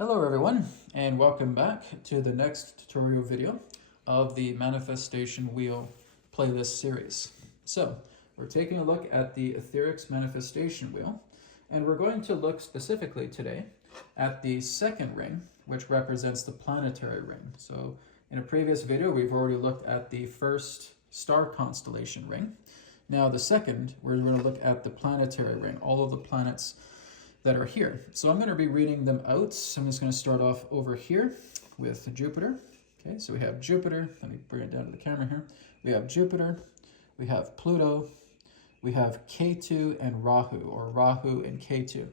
Hello everyone, and welcome back to the next tutorial video of the Manifestation Wheel playlist series. So, we're taking a look at the Etherics Manifestation Wheel, and we're going to look specifically today at the second ring, which represents the planetary ring. So, in a previous video, we've already looked at the first star constellation ring. Now, the second, we're going to look at the planetary ring, all of the planets that are here. So I'm going to be reading them out. So I'm just going to start off over here with Jupiter. Okay, so we have Jupiter. Let me bring it down to the camera here. We have Jupiter, we have Pluto, we have Ketu and Rahu, or Rahu and Ketu.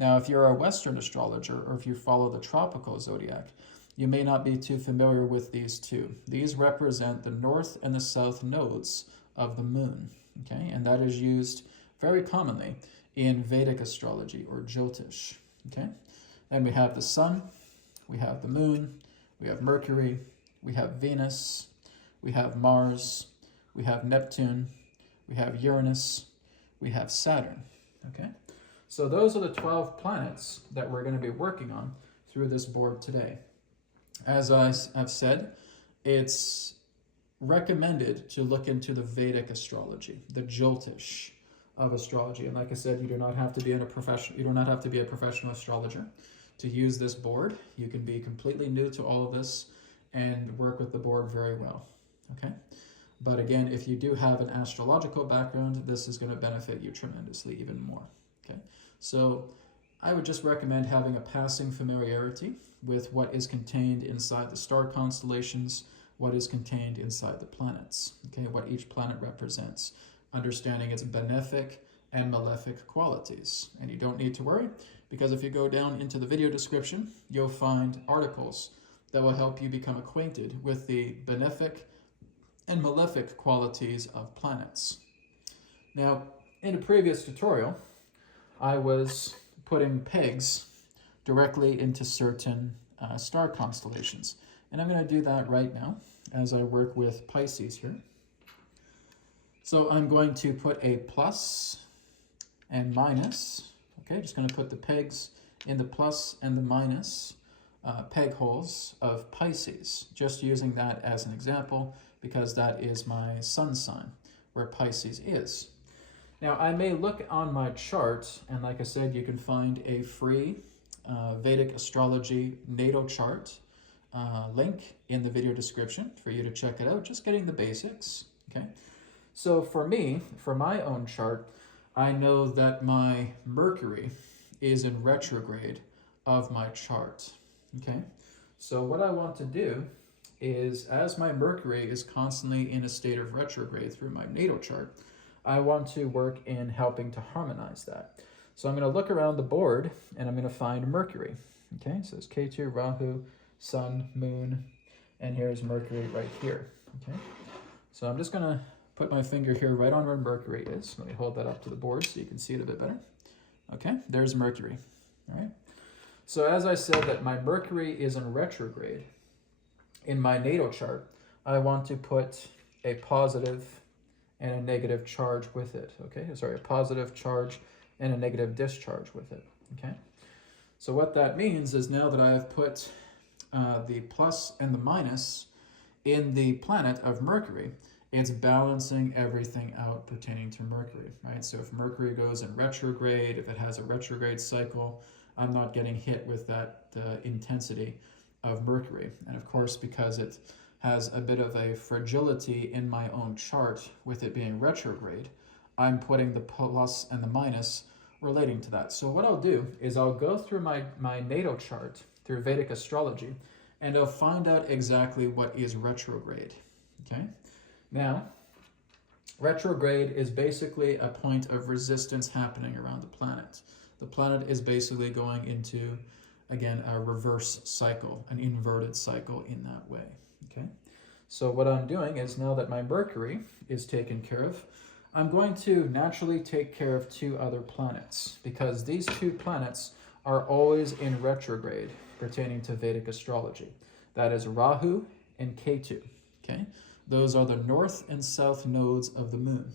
Now, if you're a Western astrologer, or if you follow the tropical zodiac, you may not be too familiar with these two. These represent the north and the south nodes of the moon, okay? And that is used very commonly in Vedic astrology, or Jyotish, okay? Then we have the sun, we have the moon, we have Mercury, we have Venus, we have Mars, we have Neptune, we have Uranus, we have Saturn, okay? So those are the 12 planets that we're going to be working on through this board today. As I have said, it's recommended to look into the Vedic astrology, the Jyotish of astrology. And like I said, you do not have to be a professional astrologer to use this board. You can be completely new to all of this and work with the board very well. Okay? But again, if you do have an astrological background, this is going to benefit you tremendously even more. Okay? So I would just recommend having a passing familiarity with what is contained inside the star constellations, what is contained inside the planets, okay, what each planet represents, understanding its benefic and malefic qualities. And you don't need to worry, because if you go down into the video description, you'll find articles that will help you become acquainted with the benefic and malefic qualities of planets. Now, in a previous tutorial, I was putting pegs directly into certain star constellations. And I'm going to do that right now as I work with Pisces here. So I'm going to put a plus and minus. Okay, just going to put the pegs in the plus and the minus peg holes of Pisces. Just using that as an example because that is my sun sign where Pisces is. Now I may look on my chart, and like I said, you can find a free Vedic Astrology Natal Chart link in the video description for you to check it out, just getting the basics, okay? So for me, for my own chart, I know that my Mercury is in retrograde of my chart, okay? So what I want to do is, as my Mercury is constantly in a state of retrograde through my natal chart, I want to work in helping to harmonize that. So I'm going to look around the board and I'm going to find Mercury, okay? So it's Ketu, Rahu, Sun, Moon, and here's Mercury right here, okay? So I'm just going to put my finger here right on where Mercury is. Let me hold that up to the board so you can see it a bit better. Okay, there's Mercury, all right? So as I said that my Mercury is in retrograde, in my natal chart, I want to put a positive and a negative charge with it, okay? Sorry, a positive charge and a negative discharge with it, okay? So what that means is now that I've put the plus and the minus in the planet of Mercury, it's balancing everything out pertaining to Mercury, right? So if Mercury goes in retrograde, if it has a retrograde cycle, I'm not getting hit with that intensity of Mercury. And of course, because it has a bit of a fragility in my own chart with it being retrograde, I'm putting the plus and the minus relating to that. So what I'll do is I'll go through my natal chart through Vedic astrology, and I'll find out exactly what is retrograde, okay? Now, retrograde is basically a point of resistance happening around the planet. The planet is basically going into, again, a reverse cycle, an inverted cycle in that way, okay? So what I'm doing is, now that my Mercury is taken care of, I'm going to naturally take care of two other planets, because these two planets are always in retrograde pertaining to Vedic astrology. That is Rahu and Ketu, okay? Those are the north and south nodes of the moon.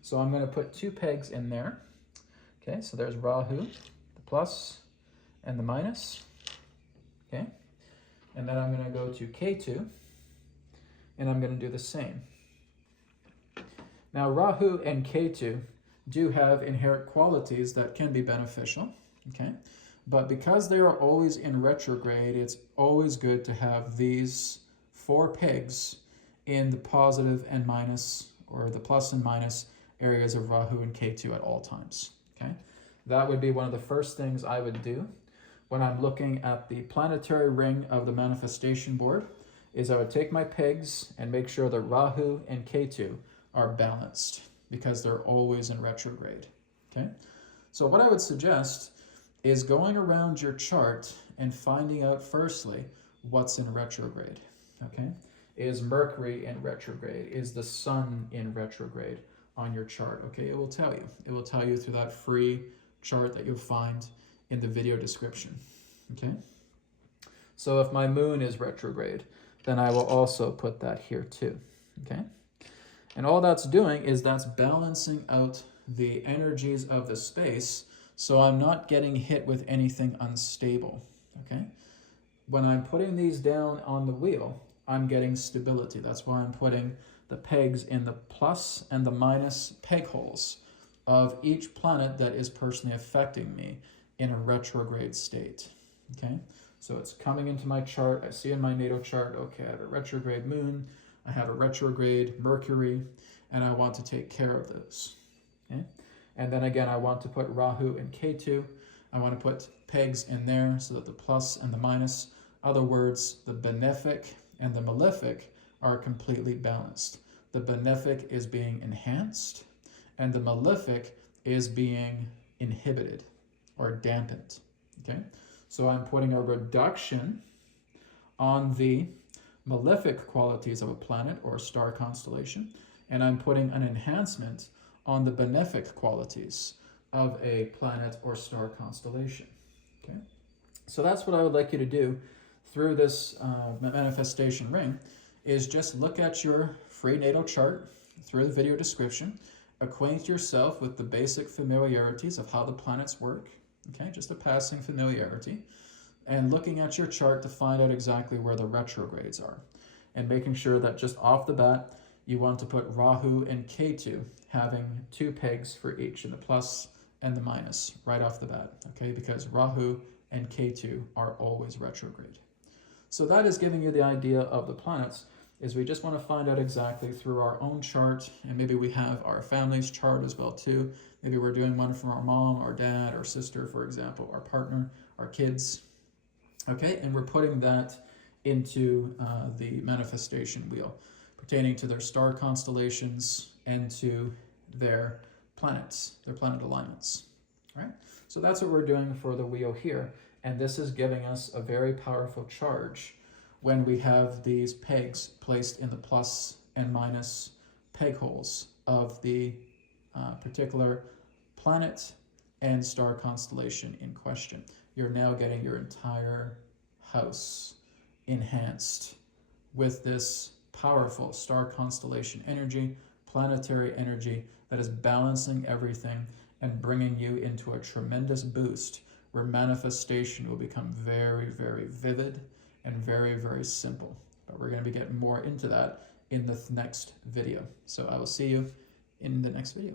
So I'm going to put two pegs in there. Okay, so there's Rahu, the plus and the minus. okay? And then I'm going to go to K2, and I'm going to do the same. Now, Rahu and Ketu do have inherent qualities that can be beneficial, okay? But because they are always in retrograde, it's always good to have these 4 pegs in the positive and minus, or the plus and minus areas of Rahu and Ketu at all times, okay? That would be one of the first things I would do when I'm looking at the planetary ring of the manifestation board, is I would take my pegs and make sure that Rahu and Ketu are balanced, because they're always in retrograde, okay? So what I would suggest is going around your chart and finding out firstly what's in retrograde, okay? Is Mercury in retrograde? Is the Sun in retrograde on your chart? Okay, it will tell you. It will tell you through that free chart that you'll find in the video description, okay? So if my Moon is retrograde, then I will also put that here too, okay? And all that's doing is that's balancing out the energies of the space, so I'm not getting hit with anything unstable, okay? When I'm putting these down on the wheel, I'm getting stability. That's why I'm putting the pegs in the plus and the minus peg holes of each planet that is personally affecting me in a retrograde state, okay? So it's coming into my chart. I see in my natal chart, okay, I have a retrograde Moon, I have a retrograde Mercury, and I want to take care of those, okay? And then again, I want to put Rahu and Ketu. I want to put pegs in there so that the plus and the minus, other words, the benefic and the malefic, are completely balanced. The benefic is being enhanced, and the malefic is being inhibited or dampened, okay? So I'm putting a reduction on the malefic qualities of a planet or a star constellation, and I'm putting an enhancement on the benefic qualities of a planet or star constellation, okay? So that's what I would like you to do through this manifestation ring, is just look at your free natal chart through the video description, acquaint yourself with the basic familiarities of how the planets work, okay, just a passing familiarity, and looking at your chart to find out exactly where the retrogrades are, and making sure that just off the bat, you want to put Rahu and Ketu having 2 pegs for each, in the plus and the minus, right off the bat, okay, because Rahu and Ketu are always retrograde. So that is giving you the idea of the planets, is we just want to find out exactly through our own chart, and maybe we have our family's chart as well too. Maybe we're doing one from our mom, our dad, our sister, for example, our partner, our kids, okay? And we're putting that into the manifestation wheel, pertaining to their star constellations and to their planets, their planet alignments, all right? So that's what we're doing for the wheel here, and this is giving us a very powerful charge when we have these pegs placed in the plus and minus peg holes of the particular planet and star constellation in question. You're now getting your entire house enhanced with this powerful star constellation energy, planetary energy that is balancing everything and bringing you into a tremendous boost where manifestation will become very, very vivid and very, very simple. But we're going to be getting more into that in the next video. So I will see you in the next video.